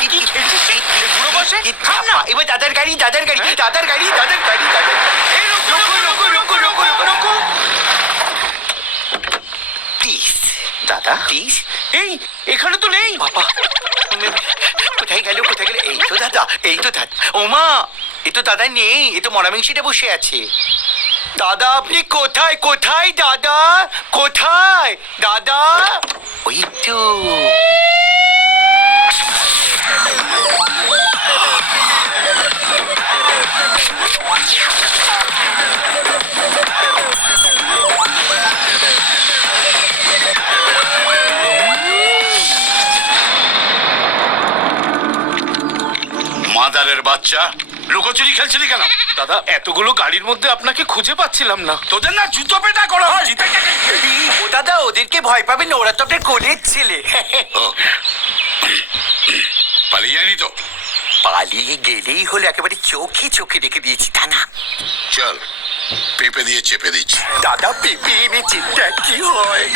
পুরো বসে থাম না। এবার দাদার গাড়ি দাদার গাড়ি দাদার গাড়ি দাদার গাড়ি দাদার এই রোকো রোকো রোকো রোকো রোকো রোকো। প্লিজ দাদা প্লিজ। এই এখানে তো নেই। বাবা কোথায় গেল কোথায় গেল? এই তো দাদা এই তো দাদা। ওমা এ তো দাদা নেই, এ তো মরামিংসিটা বসে আছে। দাদা আপনি কোথায় কোথায় দাদা কোথায় দাদা? ওই তো মাদারের বাচ্চা, লুকোচুরি খেলছিলি কেন? দাদা এতগুলো গাড়ির মধ্যে আপনাকে খুঁজে পাচ্ছিলাম না। তোদের না জুতো পেটা করা হয়েছে। ও দাদা ওদেরকে ভয় পাবেন না, ওরা তো আপনার কোলের ছেলে। পালিয়ে যায়নি তো? পালিয়ে গেলেই হলো, একেবারে চোখে চোখে রেখে দিয়েছি দাদা। চল পেঁপে দিয়ে চেপে দিচ্ছি। দাদা পেঁপে এনেছি, দেখ কি হয়।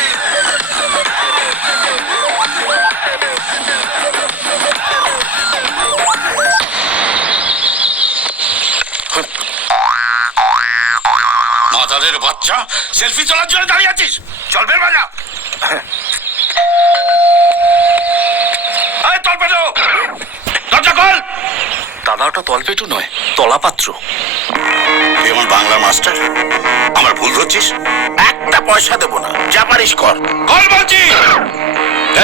মাদারের বাচ্চা, সেলফি তোলার জন্য দাঁড়িয়ে আছিস? চল বের বাজা। এই তলপেটো, দরজা খোল। দাদা ওটা তলপেটু নয়, তলাপাত্র। তুই আমার বাংলা মাস্টার, আমার ভুল ধরছিস? একটা পয়সা দেবো না, যা পারিস কর। কল বলছি।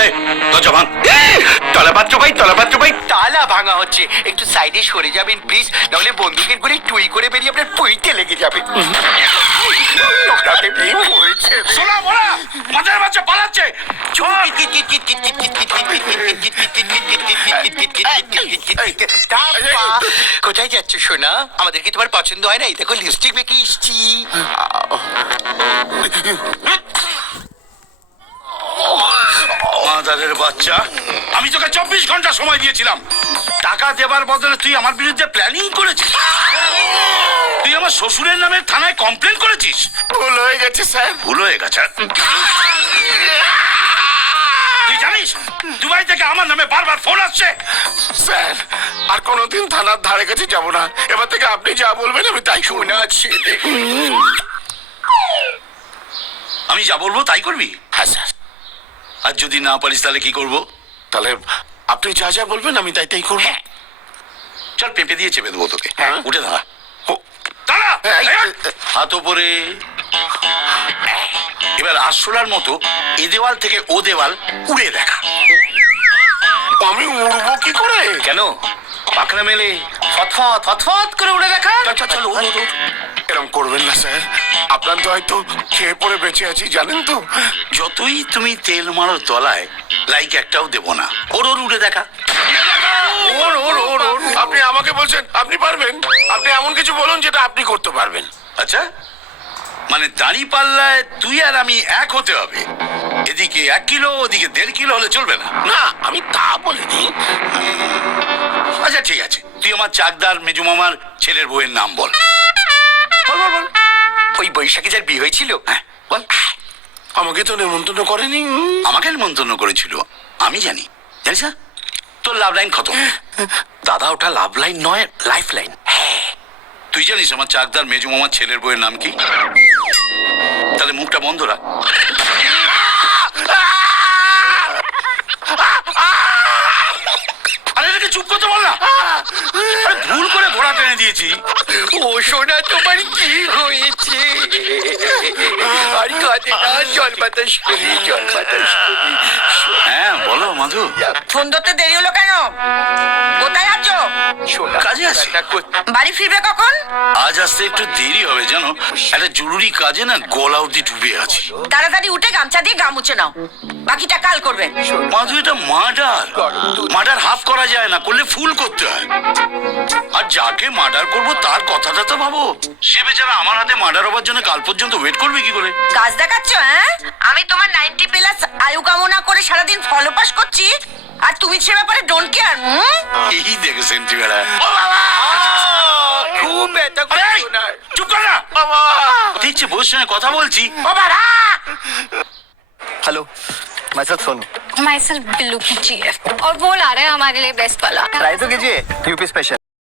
এই দরজা ভাঙ। তলাপাত্র ভাই তালা ভাঙা হচ্ছে, একটু সাইডে সরে যাবেন প্লিজ, নাহলে বন্দুকের গুলি টুই করে বেরিয়ে আপনার পুইতে লেগে যাবে। শোনা বলা, মাদারের বাচ্চা পালাচ্ছে। কোথায় যাচ্ছ সোনা? আমাদের কি তোমার পছন্দ হয় না? এই দেখো লিপস্টিক মেখে এসছি। মাদারের বাচ্চা, আমি তোকে 24 ঘন্টা সময় দিয়েছিলাম। টাকা দেবার বদলে তুই আমার বিরুদ্ধে প্ল্যানিং করেছিস। তুই আমার শ্বশুরের নামে থানায় কমপ্লেন করেছিস। ভুল হয়ে গেছে স্যার। ভুল হয়ে গেছে? তুই জানিস দুবাই থেকে আমার নামে বারবার ফোন আসছে। স্যার আর কোনোদিন থানার ধারে কাছে যাব না, এবার থেকে আপনি যা বলবেন আমি তাই শুনে আছি। আমি যা বলবো তাই করবি? হ্যাঁ স্যার। আর যদি না পারিস তাহলে কি করবো? তাহলে আপনি যা যা বলবেন আমি তাই তাই করবো। চল পেঁপে দিয়ে চেপে দেবো তোকে। হ্যাঁ। উঠে দাঁড়া। ও, দাঁড়া। এই, হাত ওপরে। এবার আরশোলার মতো এ দেওয়াল থেকে ও দেওয়াল উড়ে দেখা। আমি উড়বো কি করে? কেন পাখনা মেলে ফতফত ফতফত করে উড়ে দেখা? চল এরকম করবেন না স্যার, আপনার তো হয়তো খেয়ে পড়ে বেঁচে আছি জানেন তো। যতই তুমি তেল মারো তলায়, লাইক একটাও দেবো না। ওর উড়ে দেখা। ওর ওর ওর ওর আপনি আমাকে বলছেন আপনি পারবেন? আপনি এমন কিছু বলুন যেটা আপনি করতে পারবেন। আচ্ছা, মানে দাঁড়ি পাল্লায় তুই আর আমি এক হতে হবে। এদিকে 1 কিলো, ওদিকে 1.5 কিলো হলে চলবে না। না আমি তা বলিনি। আচ্ছা ঠিক আছে, তুই আমার চাকদার মেজু মামার ছেলের বউয়ের নাম বল। বল। ওই বৈশাখী যার বিয়ে হয়েছিল, হ্যাঁ বল। আমাকে তো নেমন্তন্ন করেনি। আমাকে নিমন্ত্রণ করেছিল, আমি জানি। জানিস না, তোর লাভ লাইন খতম। দাদা ওটা লাভ লাইন নয়, লাইফ লাইন। তুই জানিস আমার চাকদার মেজু মামার ছেলের বউয়ের নাম কি? তাহলে মুখটা বন্ধ রাখ। আরে এটাকে চুপ করতে বল না। আরে ভুল করে ঘোড়া টেনে দিয়েছি। ও সোনা তোমার কি হয়েছে? আর কাঁদে না, জল বাতাস করি জল বাতাস করি। হ্যাঁ বলো মাধু। ফোন ধরতে দেরি হলো কেন? কোথায় আছো? সোনা কাজে আছি। বাড়ি ফিরবে কখন? আজ আসতে একটু দেরি হবে জানো, একটা জরুরি কাজে না গলা অব্দি ডুবে আছি। তাড়াতাড়ি উঠে গামছা দিয়ে গা মুছে নাও, বাকিটা কাল করবে। মাধু এটা মার্ডার হাফ করা যায় না, করলে ফুল করতে হয়। আর যাকে মার্ডার করবো তার কথাটা তো ভাবো। সে বেচারা আমার হাতে মার্ডার হবার জন্য কাল পর্যন্ত ওয়েট করবে কি করে? কাজ দেখাচ্ছ? হ্যাঁ, আমি তোমার 90+ আয়ু কামনা করে সারাদিন ফলো পাস করছি, আর তুমি সে ব্যাপারে ডোন্ট কেয়ার। এই দেখে সেন্টি বেড়া। খুব ব্যথা করে সোনার। চুপ কর না। দেখছি বউর সঙ্গে কথা বলছি। Hello myself Sonu. My self Billu की GF और वो ला रहे हैं हमारे लिए बेस्ट वाला। ट्राई तो कीजिए, यूपी स्पेशल।